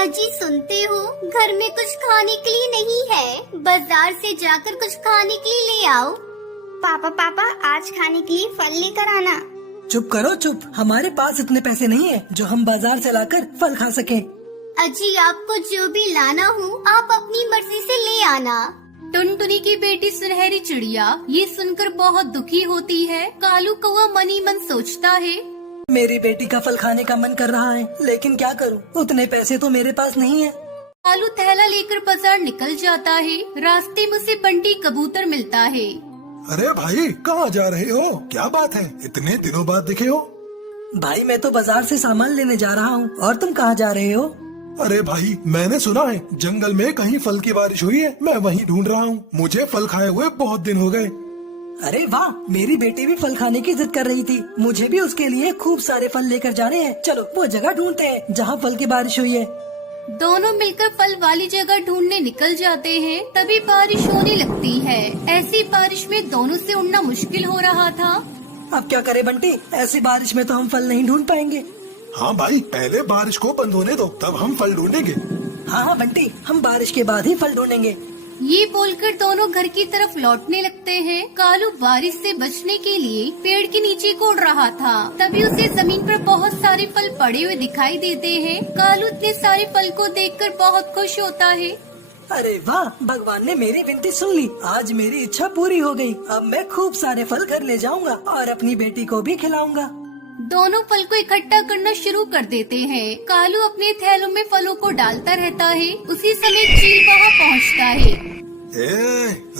अजी सुनते हो, घर में कुछ खाने के लिए नहीं है, बाजार से जाकर कुछ खाने के लिए ले आओ। पापा आज खाने के लिए फल लेकर आना। चुप करो चुप, हमारे पास इतने पैसे नहीं है जो हम बाजार से लाकर फल खा सकें। अजी आपको जो भी लाना हो आप अपनी मर्जी से ले आना। टुनटुनी की बेटी सुनहरी चिड़िया ये सुनकर बहुत दुखी होती है। कालू कौवा मन ही मन सोचता है, मेरी बेटी का फल खाने का मन कर रहा है, लेकिन क्या करूं, उतने पैसे तो मेरे पास नहीं है। कालू थैला लेकर बाजार निकल जाता है। रास्ते में उसे बंटी कबूतर मिलता है। अरे भाई कहाँ जा रहे हो? क्या बात है, इतने दिनों बाद दिखे हो? भाई मैं तो बाजार से सामान लेने जा रहा हूँ, और तुम कहाँ जा रहे हो? अरे भाई मैंने सुना है जंगल में कहीं फल की बारिश हुई है, मैं वहीं ढूंढ रहा हूँ। मुझे फल खाए हुए बहुत दिन हो गए। अरे वाह, मेरी बेटी भी फल खाने की जिद कर रही थी, मुझे भी उसके लिए खूब सारे फल लेकर जाने हैं। चलो वो जगह ढूंढते हैं जहाँ फल की बारिश हुई है। दोनों मिलकर फल वाली जगह ढूंढने निकल जाते हैं। तभी बारिश होने लगती है। ऐसी बारिश में दोनों से उड़ना मुश्किल हो रहा था। अब क्या करे बंटी, ऐसी बारिश में तो हम फल नहीं ढूंढ पाएंगे। हाँ भाई, पहले बारिश को बंद होने दो, तब हम फल ढूंढेंगे। हाँ बंटी, हम बारिश के बाद ही फल ढूंढेंगे। ये बोलकर दोनों घर की तरफ लौटने लगते हैं। कालू बारिश से बचने के लिए पेड़ के नीचे कूद रहा था। तभी उसे जमीन पर बहुत सारे फल पड़े हुए दिखाई देते हैं। कालू इतने सारे फल को देखकर बहुत खुश होता है। अरे वाह, भगवान ने मेरी विनती सुन ली, आज मेरी इच्छा पूरी हो गई। अब मैं खूब सारे फल घर ले जाऊंगा और अपनी बेटी को भी खिलाऊंगा। दोनों फल को इकट्ठा करना शुरू कर देते हैं। कालू अपने थैलों में फलों को डालता रहता है। उसी समय चील वहाँ पहुँचता है।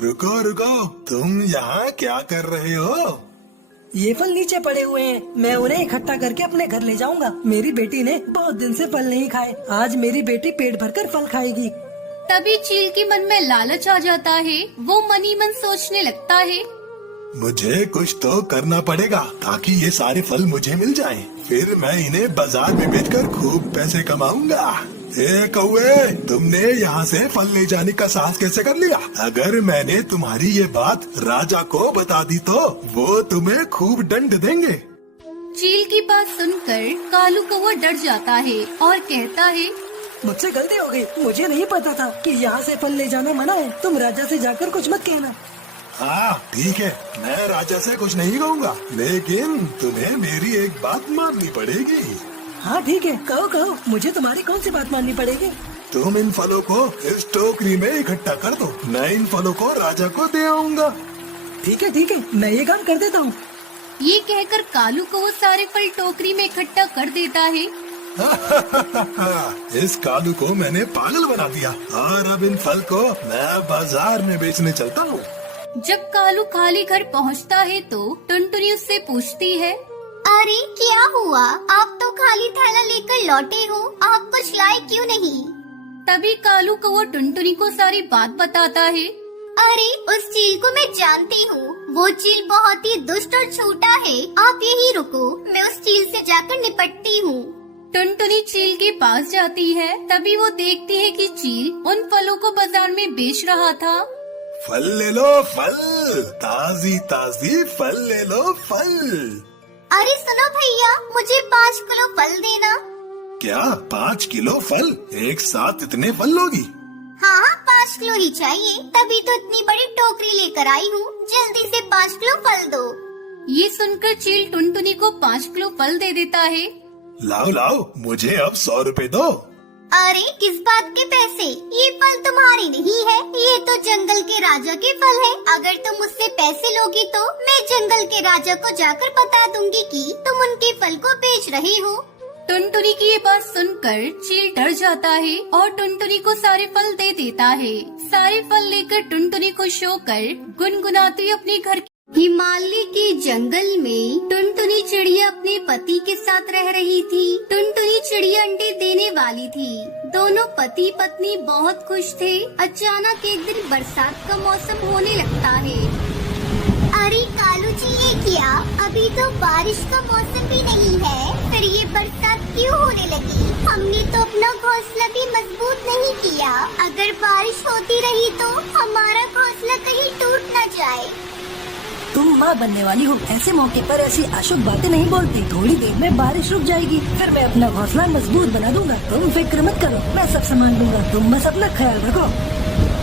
रुको रुको, तुम यहाँ क्या कर रहे हो? ये फल नीचे पड़े हुए हैं, मैं उन्हें इकट्ठा करके अपने घर ले जाऊंगा। मेरी बेटी ने बहुत दिन से फल नहीं खाए, आज मेरी बेटी पेट भरकर फल खाएगी। तभी चील के मन में लालच आ जाता है। वो मन ही मन सोचने लगता है, मुझे कुछ तो करना पड़ेगा ताकि ये सारे फल मुझे मिल जाएं। फिर मैं इन्हें बाजार में बेचकर खूब पैसे कमाऊंगा। कौवे, तुमने यहाँ से फल ले जाने का साहस कैसे कर लिया? अगर मैंने तुम्हारी ये बात राजा को बता दी तो वो तुम्हें खूब दंड देंगे। चील की बात सुनकर कालू कौवा डर जाता है और कहता है, मुझसे गलती हो गई, मुझे नहीं पता था कि यहाँ से फल ले जाना मना है। तुम राजा से जाकर कुछ मत कहना। हाँ ठीक है, मैं राजा से कुछ नहीं कहूँगा, लेकिन तुम्हें मेरी एक बात माननी पड़ेगी। हाँ ठीक है, कहो कहो, मुझे तुम्हारी कौन सी बात माननी पड़ेगी? तुम इन फलों को इस टोकरी में इकट्ठा कर दो, मैं इन फलों को राजा को दे आऊँगा। ठीक है, मैं ये काम कर देता हूँ। ये कहकर कालू को वो सारे फल टोकरी में इकट्ठा कर देता है। इस कालू को मैंने पागल बना दिया और अब इन फल को मैं बाजार में बेचने चलता हूँ। जब कालू खाली घर पहुँचता है तो टुनटुनी उससे पूछती है, अरे क्या हुआ, आप तो खाली थैला लेकर लौटे हो, आप कुछ लाए क्यों नहीं? तभी कालू कौवा टुनटुनी को सारी बात बताता है। अरे उस चील को मैं जानती हूँ, वो चील बहुत ही दुष्ट और छोटा है, आप यहीं रुको, मैं उस चील से जाकर निपटती हूँ। टुनटुनी चील के पास जाती है। तभी वो देखती है कि चील उन फलों को बाजार में बेच रहा था। फल ले लो, फल ताजी ताजी फल ले लो, फल। अरे सुनो भैया, मुझे 5 किलो फल देना। क्या 5 किलो फल? एक साथ इतने फल लोगी? हाँ 5 किलो ही चाहिए, तभी तो इतनी बड़ी टोकरी लेकर आई हूँ, जल्दी से 5 किलो फल दो। ये सुनकर चील टुनटुनी को 5 किलो फल दे देता है। लाओ लाओ, मुझे अब 100 रुपए दो। अरे किस बात के पैसे, ये फल तुम्हारे नहीं है, ये तो जंगल के राजा के फल है। अगर तुम मुझसे पैसे लोगी तो मैं जंगल के राजा को जाकर बता दूंगी कि तुम उनके फल को बेच रहे हो। टुनटुनी की ये बात सुनकर चील डर जाता है और टुनटुनी को सारे फल दे देता है। सारे फल लेकर टुनटुनी खुश होकर गुनगुनाती अपने घर हिमालय के जंगल में टुनटुनी चिड़िया अपने पति के साथ रह रही थी। टुनटुनी चिड़िया अंडे देने वाली थी। दोनों पति पत्नी बहुत खुश थे। अचानक एक दिन बरसात का मौसम होने लगता है। अरे कालू जी, ये क्या, अभी तो बारिश का मौसम भी नहीं है, फिर ये बरसात क्यों होने लगी? हमने तो अपना घोंसला भी मजबूत नहीं किया, अगर बारिश होती रही तो हमारा घोंसला कहीं टूट न जाए। तुम माँ बनने वाली हो, ऐसे मौके पर ऐसी अशुभ बातें नहीं बोलती। थोड़ी देर में बारिश रुक जाएगी, फिर मैं अपना हौसला मजबूत बना दूंगा। तुम फिक्र मत करो, मैं सब संभाल लूंगा, तुम बस अपना ख्याल रखो।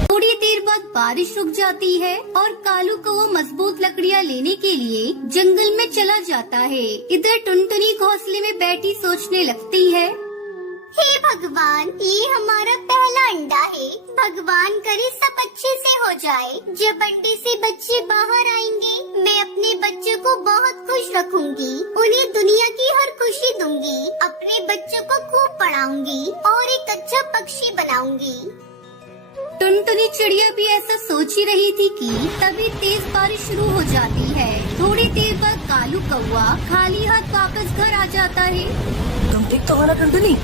थोड़ी देर बाद बारिश रुक जाती है और कालू कौवा मजबूत लकड़ियाँ लेने के लिए जंगल में चला जाता है। इधर टुनटुनी घोंसले में बैठी सोचने लगती है, हे भगवान, ये हमारा पहला अंडा है। भगवान करे सब अच्छे से हो जाए। जब अंडे से बच्चे बाहर आएंगे, मैं अपने बच्चों को बहुत खुश रखूंगी। उन्हें दुनिया की हर खुशी दूंगी। अपने बच्चों को खूब पढ़ाऊंगी और एक अच्छा पक्षी बनाऊंगी। टुनटुनी चिड़िया भी ऐसा सोच ही रही थी कि तभी तेज बारिश शुरू हो जाती है। थोड़ी देर बाद कालू कौवा खाली हाथ वापस घर आ जाता है। तुम ठीक तो हो ना टुनटुनी?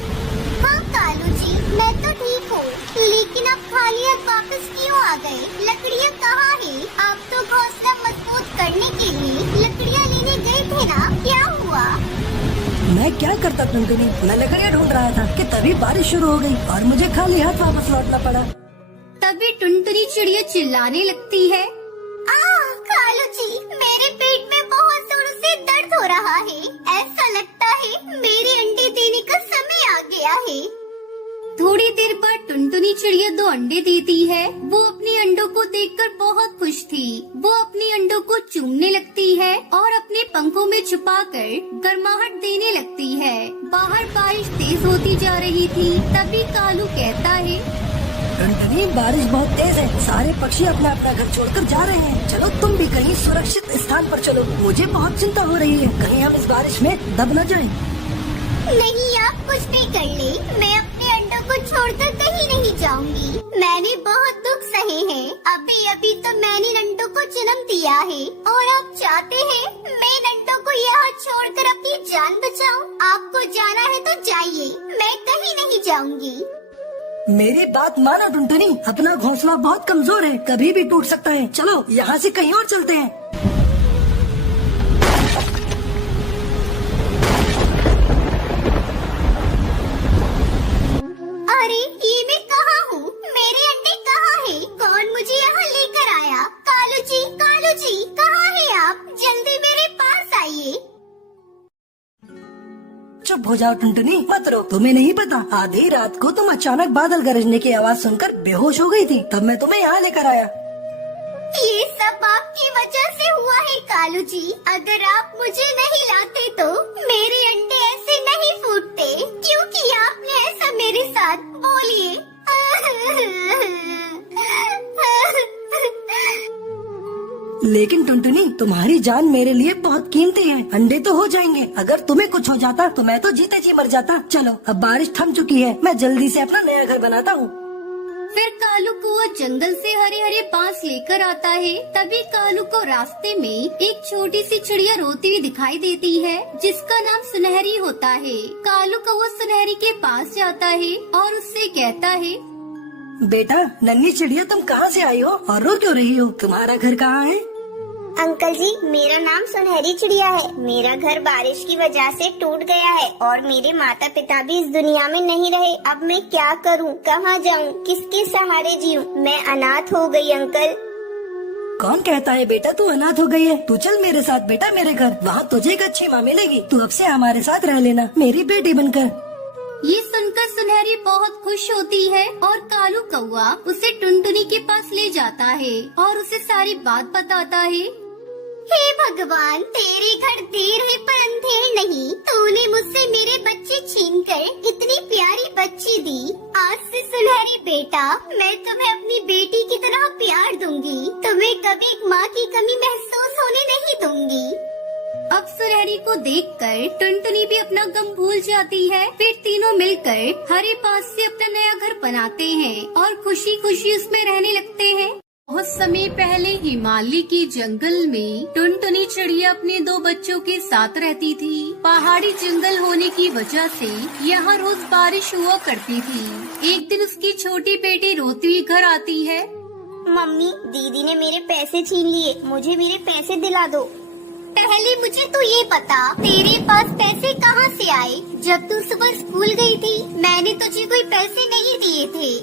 हाँ कालू जी, मैं तो ठीक हूँ, लेकिन आप खाली हाथ वापस क्यों आ गए? लकड़ियाँ कहाँ है? आप तो घोंसला मजबूत करने के लिए लकड़ियाँ लेने गए थे ना, क्या हुआ? मैं क्या करता टुनटुनी, मैं लकड़ियाँ ढूंढ रहा था कि तभी बारिश शुरू हो गई और मुझे खाली हाथ वापस लौटना पड़ा। तभी टुनटुनी चिड़िया चिल्लाने लगती है, कालू जी, मेरे पेट में बहुत जोरों से दर्द हो रहा है। ऐसा लगता है मेरे अंडे देने का समय आ गया है। थोड़ी देर बाद टुनटुनी चिड़िया 2 अंडे देती है। वो अपने अंडों को देखकर बहुत खुश थी। वो अपने अंडों को चूमने लगती है और अपने पंखों में छुपाकर गर्माहट देने लगती है। बाहर बारिश तेज होती जा रही थी। तभी कालू कहता है, टुनटुनी, बारिश बहुत तेज है, सारे पक्षी अपना अपना घर छोड़कर जा रहे हैं। चलो तुम भी कहीं सुरक्षित स्थान पर चलो, मुझे बहुत चिंता हो रही है, कहीं हम इस बारिश में दब न जाएं। नहीं, आप कुछ भी कर ले, मैं अपने अंडों को छोड़कर कहीं नहीं जाऊंगी। मैंने बहुत दुख सहे हैं। अभी अभी तो मैंने इन अंडों को जन्म दिया है और आप चाहते हैं मैं इन अंडों को यहाँ छोड़कर अपनी जान बचाऊं? आपको जाना है तो जाइए, मैं कहीं नहीं जाऊंगी। मेरी बात मानो टुनटुनी, अपना घोंसला बहुत कमजोर है, कभी भी टूट सकता है। चलो यहाँ से कहीं और चलते हैं। अरे ये मैं कहाँ हूँ? मेरे अंडे कहाँ हैं? कौन मुझे यहाँ लेकर आया? कालू जी, कहाँ हैं आप? जल्दी मेरे पास आइए। चुप हो जाओ टुनटुनी, मत रो। तुम्हें नहीं पता, आधी रात को तुम अचानक बादल गरजने की आवाज सुनकर बेहोश हो गई थी, तब मैं तुम्हें यहाँ लेकर आया। ये सब आपकी वजह से हुआ है कालू जी। अगर आप मुझे नहीं लाते तो मेरे अंडे ऐसे नहीं फूटते। क्यों किया आपने ऐसा मेरे साथ? बोलिए। लेकिन टुनटुनी, तुम्हारी जान मेरे लिए बहुत कीमती है। अंडे तो हो जाएंगे, अगर तुम्हें कुछ हो जाता तो मैं तो जीते जी मर जाता। चलो अब बारिश थम चुकी है, मैं जल्दी से अपना नया घर बनाता हूँ। फिर कालू कौवा जंगल से हरे हरे बांस लेकर आता है। तभी कालू को रास्ते में एक छोटी सी चिड़िया रोती हुई दिखाई देती है, जिसका नाम सुनहरी होता है। कालू कौवा सुनहरी के पास जाता है और उससे कहता है, बेटा नन्ही चिड़िया, तुम कहाँ से आई हो और रो क्यों रही हो? तुम्हारा घर कहाँ है? अंकल जी, मेरा नाम सुनहरी चिड़िया है। मेरा घर बारिश की वजह से टूट गया है और मेरे माता पिता भी इस दुनिया में नहीं रहे। अब मैं क्या करूं? कहाँ जाऊं? किसके सहारे जीऊं? मैं अनाथ हो गई अंकल। कौन कहता है बेटा तू अनाथ हो गई है? तू चल मेरे साथ बेटा मेरे घर, वहाँ तुझे एक अच्छी माँ मिलेगी। तू अब से हमारे साथ रह लेना, मेरी बेटी बनकर। ये सुनकर सुनहरी बहुत खुश होती है और कालू कौवा उसे टुनटुनी के पास ले जाता है और उसे सारी बात बताता है। हे भगवान, तेरे घर देर है पर अंधेर नहीं। तूने मुझसे मेरे बच्चे छीनकर इतनी प्यारी बच्ची दी। आज से सुनहरी बेटा, मैं तुम्हें अपनी बेटी की तरह प्यार दूंगी। तुम्हें कभी एक माँ की कमी महसूस होने नहीं दूंगी। अब सुनहरी को देखकर टुनटुनी भी अपना गम भूल जाती है। फिर तीनों मिलकर हरे बांस से अपना नया घर बनाते हैं और खुशी खुशी उसमें रहने लगते हैं। बहुत समय पहले हिमालय के जंगल में टुनटुनी चिड़िया अपने 2 बच्चों के साथ रहती थी। पहाड़ी जंगल होने की वजह से यहाँ रोज बारिश हुआ करती थी। एक दिन उसकी छोटी बेटी रोती हुई घर आती है। मम्मी, दीदी ने मेरे पैसे छीन लिए, मुझे मेरे पैसे दिला दो। पहले मुझे तो ये बता, तेरे पास पैसे कहाँ से आए? जब तू सुबह स्कूल गई थी, मैंने तुझे कोई पैसे नहीं दिए थे।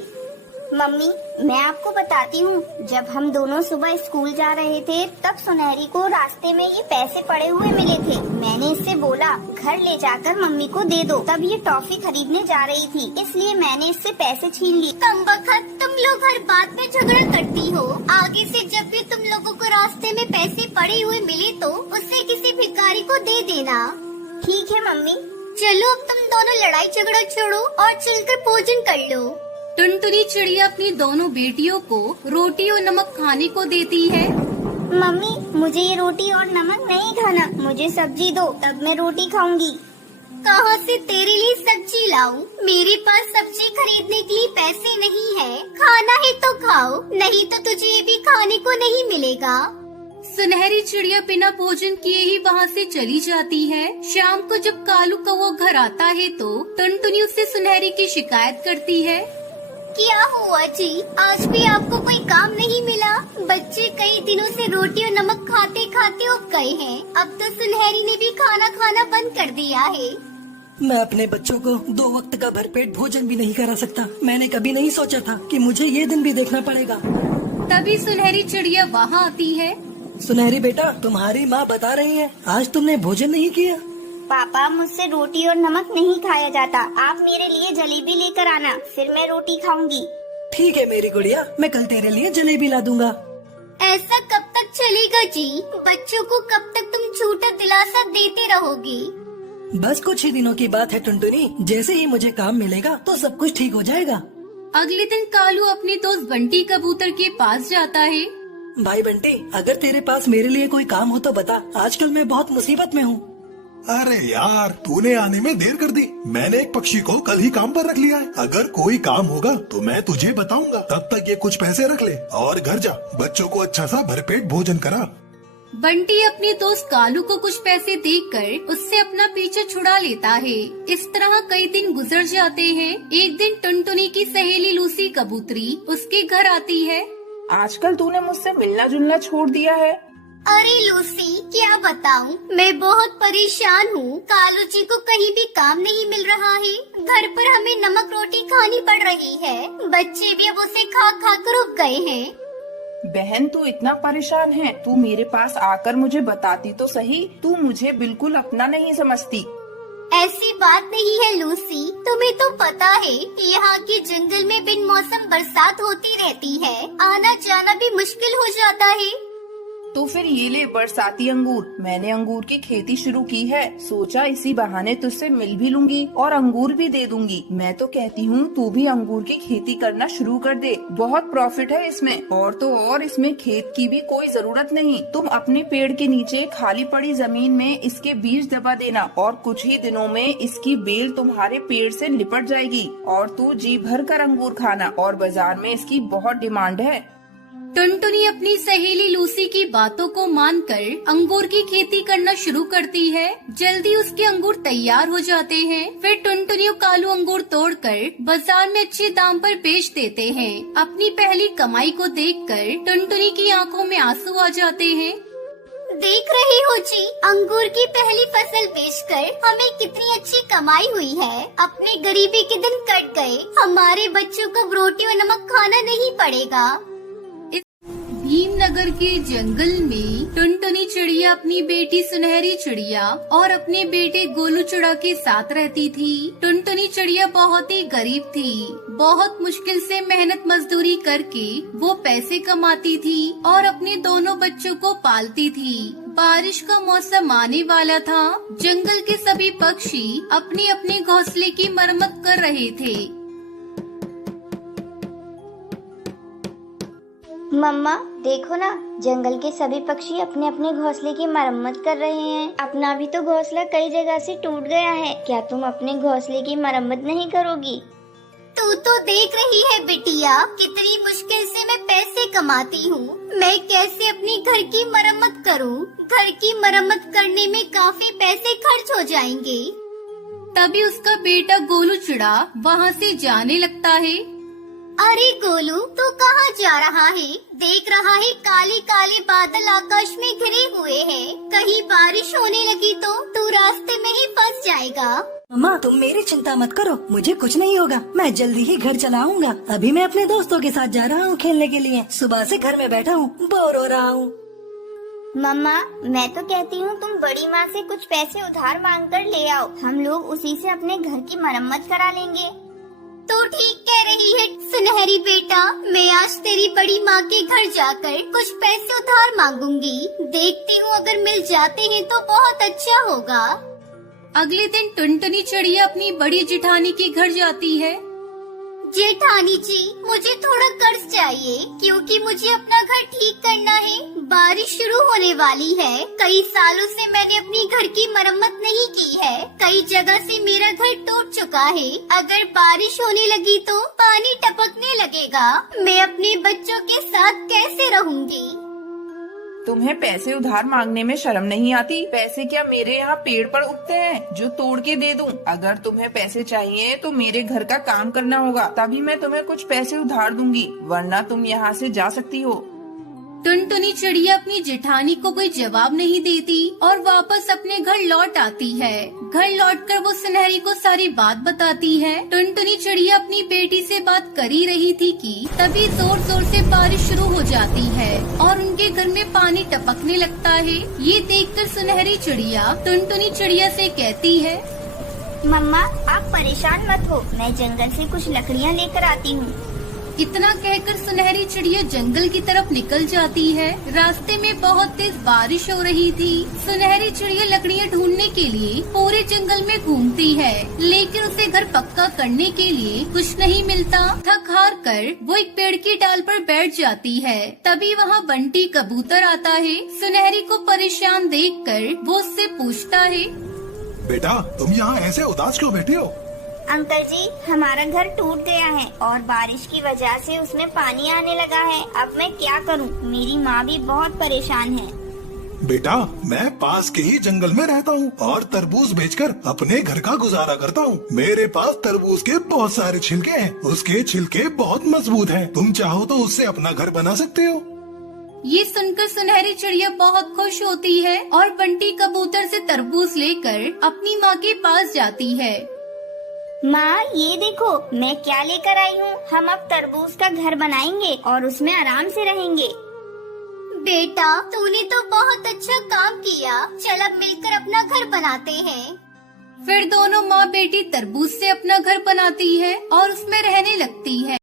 मम्मी, मैं आपको बताती हूँ, जब हम दोनों सुबह स्कूल जा रहे थे तब सुनहरी को रास्ते में ये पैसे पड़े हुए मिले थे। मैंने इससे बोला घर ले जाकर मम्मी को दे दो। तब ये टॉफी खरीदने जा रही थी, इसलिए मैंने इससे पैसे छीन लिए। कमबख्त, तुम लोग हर बात में झगड़ा करती हो। आगे से जब भी तुम लोगों को रास्ते में पैसे पड़े हुए मिले तो उससे किसी भिखारी को दे देना। ठीक है मम्मी। चलो अब तुम दोनों लड़ाई झगड़ा छोड़ो और चलकर भोजन कर लो। टुनटुनी चिड़िया अपनी दोनों बेटियों को रोटी और नमक खाने को देती है। मम्मी, मुझे ये रोटी और नमक नहीं खाना, मुझे सब्जी दो, तब मैं रोटी खाऊंगी। कहाँ से तेरे लिए सब्जी लाऊं? मेरे पास सब्जी खरीदने के लिए पैसे नहीं है। खाना है तो खाओ, नहीं तो तुझे भी खाने को नहीं मिलेगा। सुनहरी चिड़िया बिना भोजन किए ही वहाँ से चली जाती है। शाम को जब कालू कौवा घर आता है तो टुनटुनी उससे सुनहरी की शिकायत करती है। क्या हुआ जी, आज भी आपको कोई काम नहीं मिला? बच्चे कई दिनों से रोटी और नमक खाते खाते उब गए हैं। अब तो सुनहरी ने भी खाना खाना बंद कर दिया है। मैं अपने बच्चों को 2 वक्त का भरपेट भोजन भी नहीं करा सकता। मैंने कभी नहीं सोचा था कि मुझे ये दिन भी देखना पड़ेगा। तभी सुनहरी चिड़िया वहाँ आती है। सुनहरी बेटा, तुम्हारी माँ बता रही है आज तुमने भोजन नहीं किया। पापा, मुझसे रोटी और नमक नहीं खाया जाता। आप मेरे लिए जलेबी लेकर आना, फिर मैं रोटी खाऊंगी। ठीक है मेरी गुड़िया, मैं कल तेरे लिए जलेबी ला दूंगा। ऐसा कब तक चलेगा जी? बच्चों को कब तक तुम झूठा दिलासा देते रहोगे? बस कुछ ही दिनों की बात है टुनटुनी, जैसे ही मुझे काम मिलेगा तो सब कुछ ठीक हो जाएगा। अगले दिन कालू अपने दोस्त बंटी कबूतर के पास जाता है। भाई बंटी, अगर तेरे पास मेरे लिए कोई काम हो तो बता, आजकल मैं बहुत मुसीबत में हूँ। अरे यार, तूने आने में देर कर दी। मैंने एक पक्षी को कल ही काम पर रख लिया है। अगर कोई काम होगा तो मैं तुझे बताऊंगा। तब तक ये कुछ पैसे रख ले और घर जा, बच्चों को अच्छा सा भरपेट भोजन करा। बंटी अपने दोस्त कालू को कुछ पैसे देकर उससे अपना पीछे छुड़ा लेता है। इस तरह कई दिन गुजर जाते हैं। एक दिन टुनटुनी की सहेली लूसी कबूतरी उसके घर आती है। आजकल तूने मुझसे मिलना जुलना छोड़ दिया है। अरे लूसी, क्या बताऊं, मैं बहुत परेशान हूँ। कालू जी को कहीं भी काम नहीं मिल रहा है। घर पर हमें नमक रोटी खानी पड़ रही है। बच्चे भी अब उसे खा खा कर उब गए हैं। बहन, तू इतना परेशान है, तू मेरे पास आकर मुझे बताती तो सही। तू मुझे बिल्कुल अपना नहीं समझती। ऐसी बात नहीं है लूसी, तुम्हें तो पता है कि यहाँ के जंगल में बिन मौसम बरसात होती रहती है। आना जाना भी मुश्किल हो जाता है। तो फिर ये ले बरसाती अंगूर। मैंने अंगूर की खेती शुरू की है, सोचा इसी बहाने तुझसे मिल भी लूंगी और अंगूर भी दे दूंगी। मैं तो कहती हूँ तू भी अंगूर की खेती करना शुरू कर दे, बहुत प्रॉफिट है इसमें। और तो और इसमें खेत की भी कोई जरूरत नहीं। तुम अपने पेड़ के नीचे खाली पड़ी जमीन में इसके बीज दबा देना और कुछ ही दिनों में इसकी बेल तुम्हारे पेड़ से लिपट जाएगी और तू जी भर कर अंगूर खाना। और बाजार में इसकी बहुत डिमांड है। टुनटुनी अपनी सहेली लूसी की बातों को मानकर अंगूर की खेती करना शुरू करती है। जल्दी उसके अंगूर तैयार हो जाते हैं। फिर टुनटुनी और कालू अंगूर तोड़कर बाजार में अच्छे दाम पर बेच देते हैं। अपनी पहली कमाई को देखकर टुनटुनी की आंखों में आंसू आ जाते हैं। देख रहे हो जी, अंगूर की पहली फसल बेचकर हमें कितनी अच्छी कमाई हुई है। अपने गरीबी के दिन कट गए। हमारे बच्चों को रोटी और नमक खाना नहीं पड़ेगा। भीमनगर के जंगल में टुनटुनी चिड़िया अपनी बेटी सुनहरी चिड़िया और अपने बेटे गोलू चिड़ा के साथ रहती थी। टुनटुनी चिड़िया बहुत ही गरीब थी। बहुत मुश्किल से मेहनत मजदूरी करके वो पैसे कमाती थी और अपने दोनों बच्चों को पालती थी। बारिश का मौसम आने वाला था। जंगल के सभी पक्षी अपने अपने घोंसले की मरम्मत कर रहे थे। मम्मा, देखो ना, जंगल के सभी पक्षी अपने अपने घोंसले की मरम्मत कर रहे हैं। अपना भी तो घोंसला कई जगह से टूट गया है। क्या तुम अपने घोंसले की मरम्मत नहीं करोगी? तू तो देख रही है बिटिया, कितनी मुश्किल से मैं पैसे कमाती हूँ। मैं कैसे अपने घर की मरम्मत करूँ? घर की मरम्मत करने में काफी पैसे खर्च हो जाएंगे। तभी उसका बेटा गोलू चिड़ा वहाँ से जाने लगता है। अरे गोलू, तू कहाँ जा रहा है? देख रहा है काले काले बादल आकाश में घिरे हुए हैं। कहीं बारिश होने लगी तो तू रास्ते में ही फंस जाएगा। मम्मा तुम मेरी चिंता मत करो, मुझे कुछ नहीं होगा, मैं जल्दी ही घर चला आऊंगा। अभी मैं अपने दोस्तों के साथ जा रहा हूँ खेलने के लिए। सुबह से घर में बैठा हूँ, बोर हो रहा हूँ। मम्मा मैं तो कहती हूँ तुम बड़ी माँ से कुछ पैसे उधार मांग कर ले आओ, हम लोग उसी से अपने घर की मरम्मत करा लेंगे। तू ठीक कह रही है सुनहरी बेटा, मैं आज तेरी बड़ी माँ के घर जाकर कुछ पैसे उधार मांगूंगी। देखती हूँ अगर मिल जाते हैं तो बहुत अच्छा होगा। अगले दिन टुनटुनी चिड़िया अपनी बड़ी जेठानी के घर जाती है। जेठानी जी मुझे थोड़ा कर्ज चाहिए क्योंकि मुझे अपना घर ठीक करना है। बारिश शुरू होने वाली है। कई सालों से मैंने अपनी घर की मरम्मत नहीं की है। कई जगह से मेरा घर टूट चुका है। अगर बारिश होने लगी तो पानी टपकने लगेगा। मैं अपने बच्चों के साथ कैसे रहूंगी? तुम्हें पैसे उधार मांगने में शर्म नहीं आती? पैसे क्या मेरे यहाँ पेड़ पर उगते हैं जो तोड़ के दे दूं? अगर तुम्हें पैसे चाहिए तो मेरे घर का काम करना होगा, तभी मैं तुम्हें कुछ पैसे उधार दूंगी, वरना तुम यहाँ से जा सकती हो। टुनटुनी चिड़िया अपनी जेठानी को कोई जवाब नहीं देती और वापस अपने घर लौट आती है। घर लौटकर वो सुनहरी को सारी बात बताती है। टुनटुनी चिड़िया अपनी बेटी से बात कर ही रही थी कि तभी जोर जोर से बारिश शुरू हो जाती है और उनके घर में पानी टपकने लगता है। ये देखकर सुनहरी चिड़िया टुनटुनी चिड़िया से कहती है, मम्मा आप परेशान मत हो, मैं जंगल से कुछ लकड़ियाँ लेकर आती हूँ। इतना कहकर सुनहरी चिड़िया जंगल की तरफ निकल जाती है। रास्ते में बहुत तेज बारिश हो रही थी। सुनहरी चिड़िया लकड़ियाँ ढूंढने के लिए पूरे जंगल में घूमती है, लेकिन उसे घर पक्का करने के लिए कुछ नहीं मिलता। थक हार कर वो एक पेड़ की डाल पर बैठ जाती है। तभी वहाँ बंटी कबूतर आता है। सुनहरी को परेशान देखकर वो उससे पूछता है, बेटा तुम यहाँ ऐसे उदास क्यों बैठे हो? अंकल जी हमारा घर टूट गया है और बारिश की वजह से उसमें पानी आने लगा है। अब मैं क्या करूं? मेरी माँ भी बहुत परेशान है। बेटा मैं पास के ही जंगल में रहता हूँ और तरबूज बेचकर अपने घर का गुजारा करता हूँ। मेरे पास तरबूज के बहुत सारे छिलके हैं, उसके छिलके बहुत मजबूत हैं। तुम चाहो तो उससे अपना घर बना सकते हो। ये सुनकर सुनहरी चिड़िया बहुत खुश होती है और बंटी कबूतर से तरबूज लेकर अपनी माँ के पास जाती है। माँ ये देखो मैं क्या लेकर आई हूँ। हम अब तरबूज का घर बनाएंगे और उसमें आराम से रहेंगे। बेटा तूने तो बहुत अच्छा काम किया। चल अब मिलकर अपना घर बनाते हैं। फिर दोनों माँ बेटी तरबूज से अपना घर बनाती है और उसमें रहने लगती है।